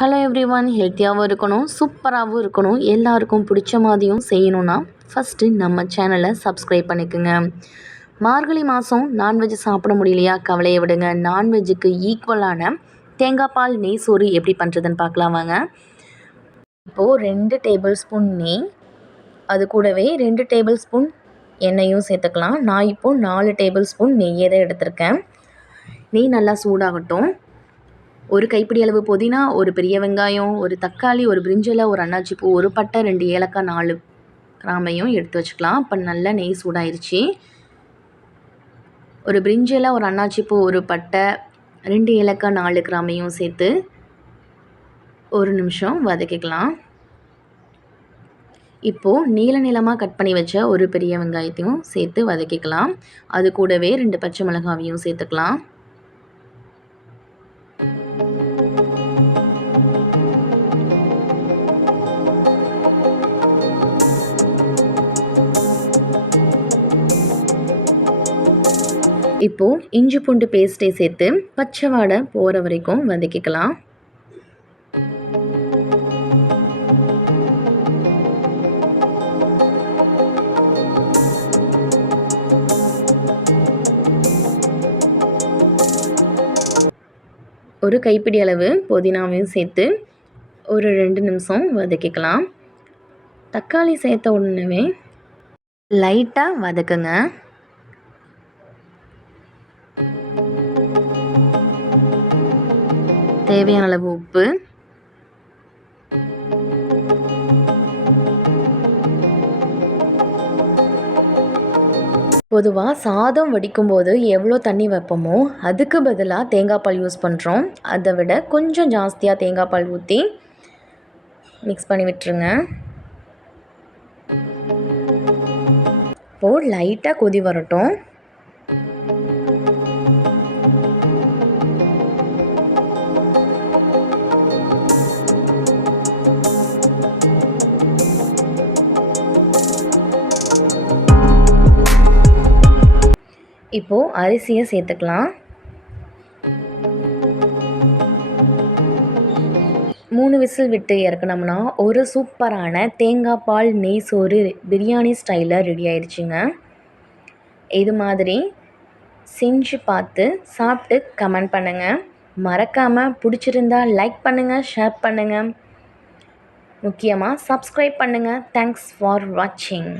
Hello everyone, ஹெல்த்தியாகவும் இருக்கணும், சூப்பராகவும் இருக்கணும், எல்லாருக்கும் பிடிச்ச மாதிரியும் செய்யணும்னா ஃபஸ்ட்டு நம்ம சேனலை சப்ஸ்கிரைப் பண்ணிக்கோங்க. மார்கழி மாதம் நான்வெஜ் சாப்பிட முடியலையா? கவலையை விடுங்க. நான்வெஜ்ஜுக்கு ஈக்குவலான தேங்காய் பால் நெய் சோறு எப்படி பண்ணுறதுன்னு பார்க்கலாம் வாங்க. இப்போது 2 டேபிள் ஸ்பூன் நெய், அது கூடவே 2 டேபிள் ஸ்பூன் எண்ணெயும் சேர்த்துக்கலாம். நான் இப்போது 4 டேபிள் ஸ்பூன் நெய்யை தான் எடுத்திருக்கேன். நெய் நல்லா சூடாகட்டும். ஒரு கைப்பிடி அளவு புதினா, ஒரு பெரிய வெங்காயம், ஒரு தக்காளி, ஒரு பிரிஞ்சில, ஒரு அன்னாச்சி பூ, ஒரு பட்டை, 2 ஏலக்காய், 4 கிராம்பையும் எடுத்து வச்சுக்கலாம். இப்போ நல்லா நெய் சூடாயிருச்சு. ஒரு பிரிஞ்சில, ஒரு அன்னாச்சி பூ, ஒரு பட்டை, 2 ஏலக்காய், 4 கிராம்பையும் சேர்த்து ஒரு நிமிஷம் வதக்கிக்கலாம். இப்போது நீளமாக கட் பண்ணி வச்ச ஒரு பெரிய வெங்காயத்தையும் சேர்த்து வதக்கிக்கலாம். அது கூடவே 2 பச்சை மிளகாவையும் சேர்த்துக்கலாம். இப்போது இஞ்சி பூண்டு பேஸ்ட்டை சேர்த்து பச்சை வாடை போகிற வரைக்கும் வதக்கிக்கலாம். ஒரு கைப்பிடி அளவு புதினாவையும் சேர்த்து ஒரு 2 நிமிஷம் வதக்கிக்கலாம். தக்காளி சேர்த்த உடனே லைட்டாக வதக்குங்க. தேவையான அளவு உப்பு, பொதுவாக சாதம் வடிக்கும்போது எவ்வளோ தண்ணி வைப்போமோ அதுக்கு பதிலாக தேங்காய் பால் யூஸ் பண்ணுறோம். அதை விட கொஞ்சம் ஜாஸ்தியாக தேங்காய் பால் ஊற்றி மிக்ஸ் பண்ணி விட்டுருங்க. இப்போது லைட்டாக கொதி வரட்டும். இப்போது அரிசியை சேர்த்துக்கலாம். 3 விசில் விட்டு இறக்குனோம்னா ஒரு சூப்பரான தேங்காய் பால் நெய் சோறு பிரியாணி ஸ்டைலில் ரெடி ஆயிடுச்சுங்க. இது மாதிரி செஞ்சு பார்த்து சாப்பிட்டு கமெண்ட் பண்ணுங்கள். மறக்காமல் பிடிச்சிருந்தா லைக் பண்ணுங்கள், ஷேர் பண்ணுங்கள், முக்கியமாக சப்ஸ்கிரைப் பண்ணுங்கள். தேங்க்ஸ் ஃபார் வாட்சிங்.